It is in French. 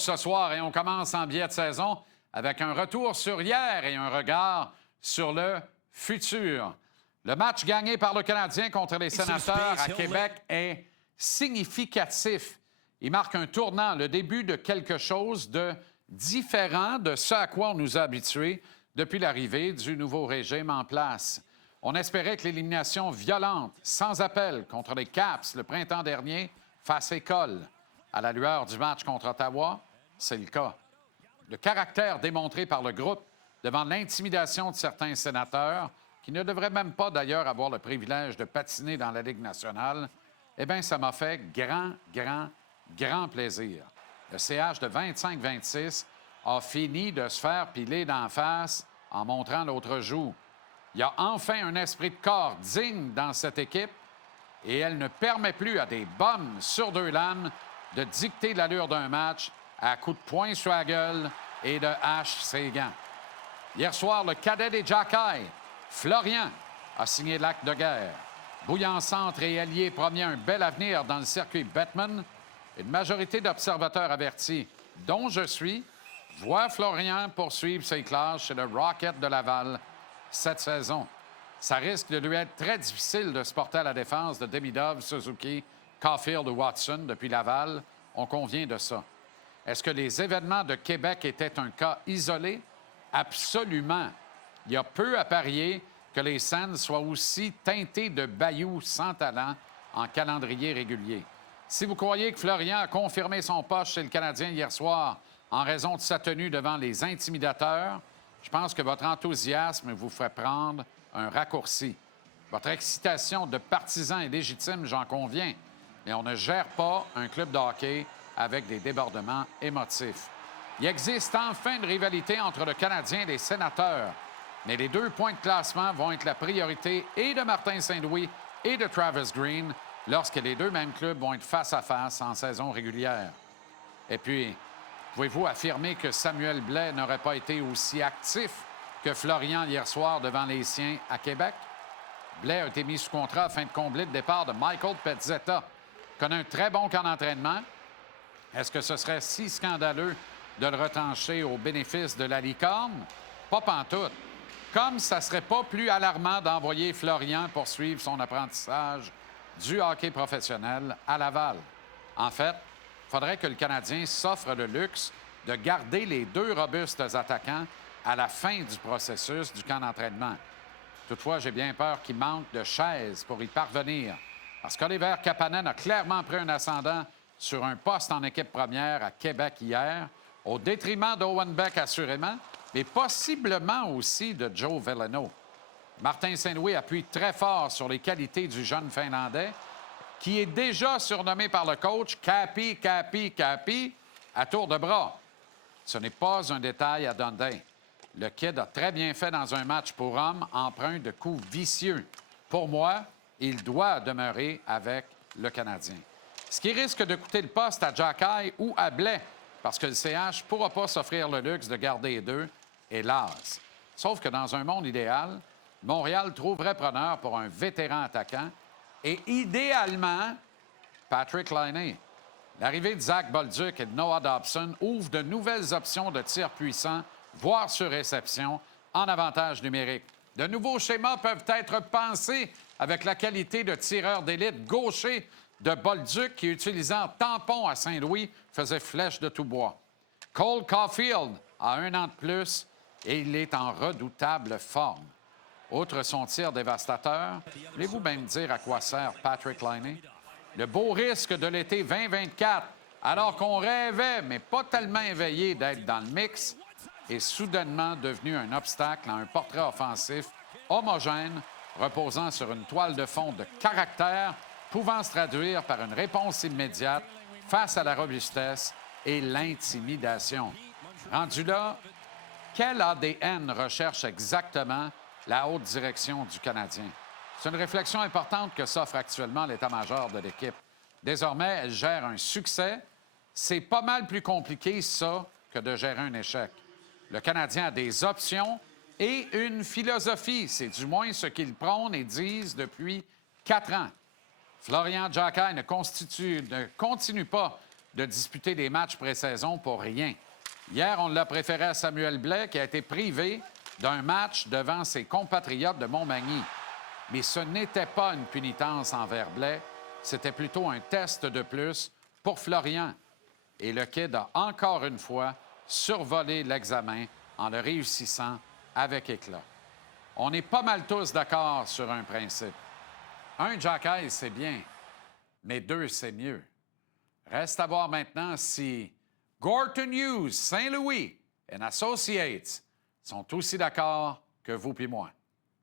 Ce soir et on commence en billet de saison avec un retour sur hier et un regard sur le futur. Le match gagné par le Canadien contre les Sénateurs à Québec est significatif. Il marque un tournant, le début de quelque chose de différent de ce à quoi on nous a habitués depuis l'arrivée du nouveau régime en place. On espérait que l'élimination violente, sans appel, contre les Caps le printemps dernier fasse école. À la lueur du match contre Ottawa, c'est le cas. Le caractère démontré par le groupe devant l'intimidation de certains sénateurs, qui ne devraient même pas d'ailleurs avoir le privilège de patiner dans la Ligue nationale, eh bien, ça m'a fait grand plaisir. Le CH de 25-26 a fini de se faire piler d'en face en montrant l'autre joue. Il y a enfin un esprit de corps digne dans cette équipe et elle ne permet plus à des bums sur deux lames de dicter l'allure d'un match à coups de poing sur la gueule et de hache ses gants. Hier soir, le cadet des Jackeyes, Florian, a signé l'acte de guerre. Bouillant centre et allié promet un bel avenir dans le circuit Bettman. Une majorité d'observateurs avertis, dont je suis, voient Florian poursuivre ses classes chez le Rocket de Laval cette saison. Ça risque de lui être très difficile de se porter à la défense de Demidov, Suzuki, Caulfield ou Watson depuis Laval. On convient de ça. Est-ce que les événements de Québec étaient un cas isolé? Absolument. Il y a peu à parier que les Sens soient aussi teintés de Bayou sans talent en calendrier régulier. Si vous croyez que Florian a confirmé son poste chez le Canadien hier soir en raison de sa tenue devant les intimidateurs, je pense que votre enthousiasme vous fait prendre un raccourci. Votre excitation de partisan est légitime, j'en conviens, mais on ne gère pas un club de hockey avec des débordements émotifs. Il existe enfin une rivalité entre le Canadien et les Sénateurs, mais les 2 points de classement vont être la priorité et de Martin Saint-Louis et de Travis Green lorsque les deux mêmes clubs vont être face à face en saison régulière. Et puis, pouvez-vous affirmer que Samuel Blais n'aurait pas été aussi actif que Florian hier soir devant les siens à Québec? Blais a été mis sous contrat afin de combler le départ de Michael Pezzetta, connaît un très bon camp d'entraînement. Est-ce que ce serait si scandaleux de le retrancher au bénéfice de la licorne? Pas pantoute. Comme ça serait pas plus alarmant d'envoyer Florian poursuivre son apprentissage du hockey professionnel à Laval. En fait, il faudrait que le Canadien s'offre le luxe de garder les deux robustes attaquants à la fin du processus du camp d'entraînement. Toutefois, j'ai bien peur qu'il manque de chaises pour y parvenir, parce qu'Oliver Kapanen a clairement pris un ascendant sur un poste en équipe première à Québec hier, au détriment d'Owen Beck assurément, mais possiblement aussi de Joe Veleno. Martin Saint-Louis appuie très fort sur les qualités du jeune Finlandais, qui est déjà surnommé par le coach Capi à tour de bras. Ce n'est pas un détail à Dundee. Le kid a très bien fait dans un match pour hommes empreint de coups vicieux. Pour moi, il doit demeurer avec le Canadien. Ce qui risque de coûter le poste à Jackeye ou à Blais, parce que le CH ne pourra pas s'offrir le luxe de garder les deux, hélas. Sauf que dans un monde idéal, Montréal trouverait preneur pour un vétéran attaquant et idéalement, Patrick Laine. L'arrivée de Zach Bolduc et de Noah Dobson ouvre de nouvelles options de tir puissant, voire sur réception, en avantage numérique. De nouveaux schémas peuvent être pensés avec la qualité de tireur d'élite gaucher de Bolduc qui, utilisant tampon à Saint-Louis, faisait flèche de tout bois. Cole Caulfield a 1 an de plus et il est en redoutable forme. Outre son tir dévastateur, voulez-vous même dire à quoi sert Patrick Laine? Le beau risque de l'été 2024, alors qu'on rêvait, mais pas tellement éveillé d'être dans le mix, est soudainement devenu un obstacle à un portrait offensif homogène, reposant sur une toile de fond de caractère, pouvant se traduire par une réponse immédiate face à la robustesse et l'intimidation. Rendu là, quel ADN recherche exactement la haute direction du Canadien? C'est une réflexion importante que s'offre actuellement l'état-major de l'équipe. Désormais, elle gère un succès. C'est pas mal plus compliqué, ça, que de gérer un échec. Le Canadien a des options et une philosophie. C'est du moins ce qu'ils prônent et disent depuis 4 ans. Florian Jackeye ne continue pas de disputer des matchs pré-saison pour rien. Hier, on l'a préféré à Samuel Blais, qui a été privé d'un match devant ses compatriotes de Montmagny. Mais ce n'était pas une pénitence envers Blais, c'était plutôt un test de plus pour Florian. Et le Kid a encore une fois survolé l'examen en le réussissant avec éclat. On est pas mal tous d'accord sur un principe. Un Jack Eyes, c'est bien, mais deux, c'est mieux. Reste à voir maintenant si Gorton Hughes, Saint-Louis et Associates sont aussi d'accord que vous puis moi.